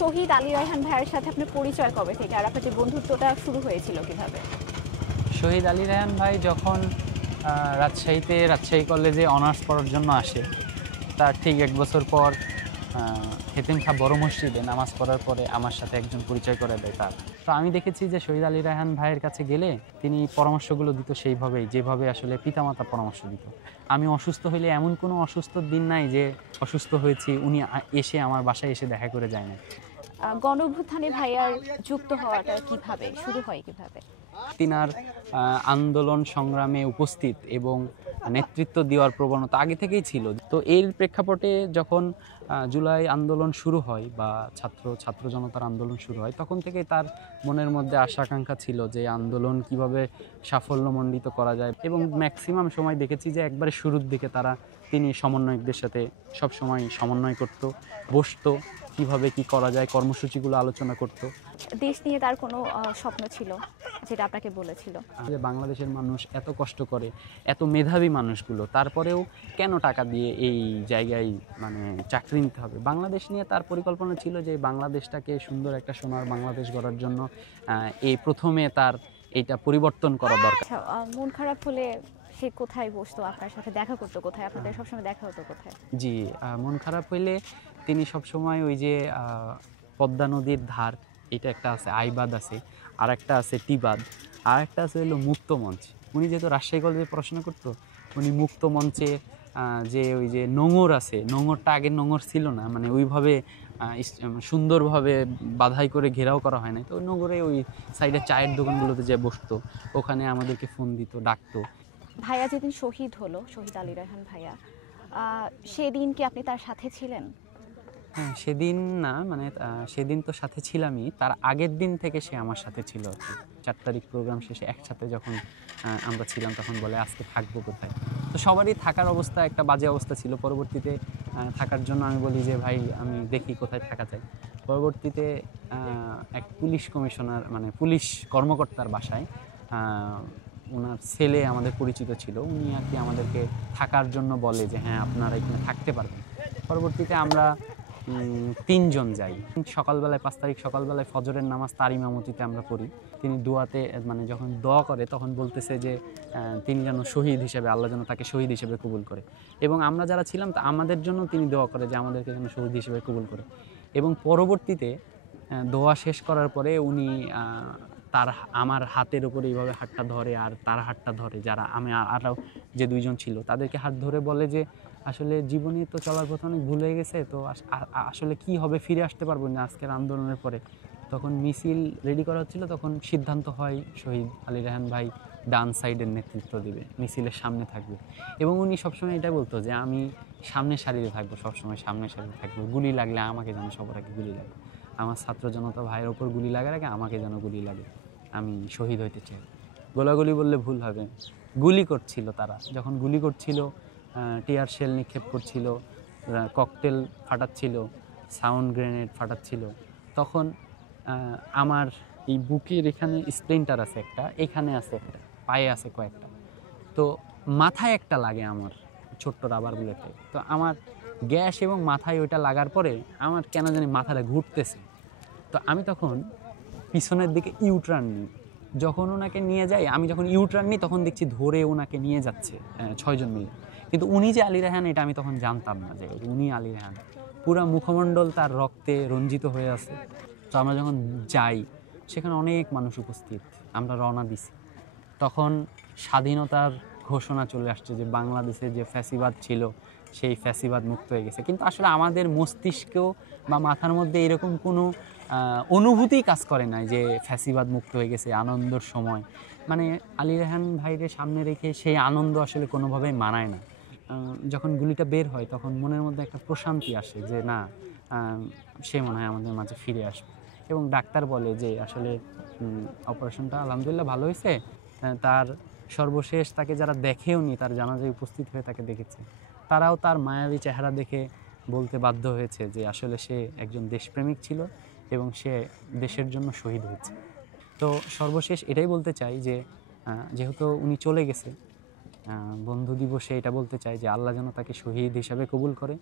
শহীদ আলী রায়হান ভাইয়ের সাথে আপনার পরিচয় কবে থেকে, আর আপনাদের বন্ধুত্বটা শুরু হয়েছিল কিভাবে? শহীদ আলী রায়হান ভাই যখন রাজশাহী কলেজে অনার্স পড়ার জন্য আসে, তার ঠিক 1 বছর পর হেতেম খাঁ বড় মসজিদে নামাজ পড়ার পরে আমার সাথে একজন পরিচয় করে দেয় তার। তো আমি দেখেছি যে শহীদ আলী রায়হান ভাইয়ের কাছে গেলে তিনি পরামর্শগুলো দিত সেইভাবেই, যেভাবে আসলে পিতামাতা পরামর্শ দিত। আমি অসুস্থ হইলে এমন কোনো অসুস্থ দিন নাই যে অসুস্থ হয়েছি উনি এসে আমার বাসায় এসে দেখা করে যায় না। গণঅভ্যুত্থানে ভাইয়ার যুক্ত হওয়াটা কিভাবে শুরু হয়, কিভাবে? তিনার আন্দোলন সংগ্রামে উপস্থিত এবং নেতৃত্ব দেওয়ার প্রবণতা আগে থেকেই ছিল। তো এর প্রেক্ষাপটে যখন জুলাই আন্দোলন শুরু হয় বা ছাত্র জনতার আন্দোলন শুরু হয়, তখন থেকেই তার মনের মধ্যে আশা আকাঙ্ক্ষা ছিল যে আন্দোলন কিভাবে সাফল্যমণ্ডিত করা যায়। এবং ম্যাক্সিমাম সময় দেখেছি যে একবারে শুরুর দিকে তিনি সমন্বয়কদের সাথে সবসময় সমন্বয় করত, বসতো, কিভাবে কি করা যায় কর্মসূচিগুলো আলোচনা করত। দেশ নিয়ে তার কোনো স্বপ্ন ছিল যেটা আপনাকে বলেছিল? যে বাংলাদেশের মানুষ এত কষ্ট করে, এত মেধাবী মানুষগুলো, তারপরেও কেন টাকা দিয়ে এই জায়গায় মানে চাকরি নিতে হবে? বাংলাদেশ নিয়ে তার পরিকল্পনা ছিল যে বাংলাদেশটাকে সুন্দর একটা সোনার বাংলাদেশ গড়ার জন্য এই প্রথমে তার এইটা পরিবর্তন করা দরকার। আচ্ছা, মন খারাপ হলে সে কোথায় বসতো, আপনার সাথে দেখা করতো কোথায়, আপনাদের সবসময় দেখা হতো কোথায়? জি, মন খারাপ হইলে তিনি সবসময় ওই যে পদ্মা নদীর ধার, এটা একটা আছে আইবাদ আছে, আর একটা আছে টিবাদ, আর একটা আছে হলো মুক্ত মঞ্চ। উনি যেহেতু রাজশাহী কলেজে পড়াশোনা করতো, উনি মুক্ত মঞ্চে যে ওই যে নোঙর আছে, নোঙরটা আগে নোঙর ছিল না, মানে ওইভাবে সুন্দরভাবে বাধাই করে ঘেরাও করা হয় না, তো ওই নোঙরে ওই সাইডে চায়ের দোকানগুলোতে যে বসতো, ওখানে আমাদেরকে ফোন দিত, ডাকতো। ভাইয়া যেদিন শহীদ হলো, শহীদ আলী রায়হান ভাইয়া, সেদিন কি আপনি তার সাথে ছিলেন? হ্যাঁ, সেদিন না, মানে সেদিন তো সাথে ছিলামই, তার আগের দিন থেকে সে আমার সাথে ছিল আর কি। 4 তারিখ প্রোগ্রাম শেষে একসাথে যখন আমরা ছিলাম, তখন বলে আজকে থাকবো কোথায়। তো সবারই থাকার অবস্থা একটা বাজে অবস্থা ছিল। পরবর্তীতে থাকার জন্য আমি বলি যে ভাই আমি দেখি কোথায় থাকা যায়। পরবর্তীতে এক পুলিশ কমিশনার মানে পুলিশ কর্মকর্তার বাসায় ওনার ছেলে আমাদের পরিচিত ছিল, উনি আর কি আমাদেরকে থাকার জন্য বলে যে হ্যাঁ আপনারা এখানে থাকতে পারবেন। পরবর্তীতে আমরা 3 জন যাই। সকালবেলায় 5 তারিখ সকালবেলায় ফজরের নামাজ তার ইমামতিতে আমরা পড়ি। তিনি দোয়াতে মানে যখন দোয়া করে তখন বলতেছে যে তিনি যেন শহীদ হিসেবে, আল্লাহ যেন তাকে শহীদ হিসেবে কবুল করে। এবং আমরা যারা ছিলাম তা আমাদের জন্য তিনি দোয়া করে যে আমাদেরকে যেন শহীদ হিসেবে কবুল করে। এবং পরবর্তীতে দোয়া শেষ করার পরে উনি আমার হাতের উপরে এইভাবে হাতটা ধরে আর তার হাতটা ধরে, যারা আমি আরও যে 2 জন ছিল তাদেরকে হাত ধরে বলে যে আসলে জীবনে তো চলার পথে অনেক ভুল হয়ে গেছে, তো আসলে কি হবে, ফিরে আসতে পারবো না আজকের আন্দোলনের পরে। তখন মিছিল রেডি করা হচ্ছিল, তখন সিদ্ধান্ত হয় শহীদ আলী রায়হান ভাই ডান সাইডের নেতৃত্ব দেবে, মিছিলের সামনে থাকবে। এবং উনি সবসময় এটা বলতো যে আমি সামনের সারিতে থাকবো, সবসময় সামনের সারিতে থাকবো, গুলি লাগলে আমাকে যেন সবার আগে গুলি লাগে, আমার ছাত্র জনতা ভাইয়ের ওপর গুলি লাগার আগে আমাকে যেন গুলি লাগে, আমি শহীদ হইতে চাই। গোলাগুলি বললে ভুল হবে, গুলি করছিল তারা, যখন গুলি করছিল টিয়ার শেল নিক্ষেপ করছিল, ককটেল ফাটাচ্ছিল, সাউন্ড গ্রেনেড ফাটাচ্ছিল, তখন আমার এই বুকের এখানে স্প্লিন্টার আছে একটা, এখানে আছে একটা, পায়ে আছে কয়েকটা, তো মাথায় একটা লাগে আমার ছোট্ট রাবার বুলেটে। তো আমার গ্যাস এবং মাথায় ওইটা লাগার পরে আমার কেন জানি মাথাটা ঘুরতেছে। তো আমি তখন পিছনের দিকে ইউটার্ন নিই, যখন ওনাকে নিয়ে যাই, আমি যখন ইউটার্ন নিই তখন দেখছি ধরে ওনাকে নিয়ে যাচ্ছে 6 জন মিলে। কিন্তু উনি যে আলী রায়হান এটা আমি তখন জানতাম না যে উনি আলী রায়হান। পুরা মুখমণ্ডল তার রক্তে রঞ্জিত হয়ে আছে। তো আমরা যখন যাই সেখানে অনেক মানুষ উপস্থিত, আমরা রওনা দিছি, তখন স্বাধীনতার ঘোষণা চলে আসছে যে বাংলাদেশে যে ফ্যাসিবাদ ছিল সেই ফ্যাসিবাদ মুক্ত হয়ে গেছে। কিন্তু আসলে আমাদের মস্তিষ্কেও বা মাথার মধ্যে এরকম কোনো অনুভূতি কাজ করে না যে ফ্যাসিবাদ মুক্ত হয়ে গেছে আনন্দের সময়। মানে আলী রায়হান ভাইকে সামনে রেখে সেই আনন্দ আসলে কোনোভাবেই মানায় না। যখন গুলিটা বের হয় তখন মনের মধ্যে একটা প্রশান্তি আসে যে না, সে মনে হয় আমাদের মাঝে ফিরে আসবে। এবং ডাক্তার বলে যে আসলে অপারেশনটা আলহামদুলিল্লাহ ভালো হয়েছে। তার সর্বশেষ তাকে যারা দেখেও নি, তার জানাজায় উপস্থিত হয়ে তাকে দেখেছে, তারাও তার মায়াবী চেহারা দেখে বলতে বাধ্য হয়েছে যে আসলে সে একজন দেশপ্রেমিক ছিল এবং সে দেশের জন্য শহীদ হয়েছে। তো সর্বশেষ এটাই বলতে চাই যে যেহেতু উনি চলে গেছে, বন্ধু দিবসে এটা বলতে চাই যে আল্লাহ যেন তাকে শহীদ হিসাবে কবুল করে।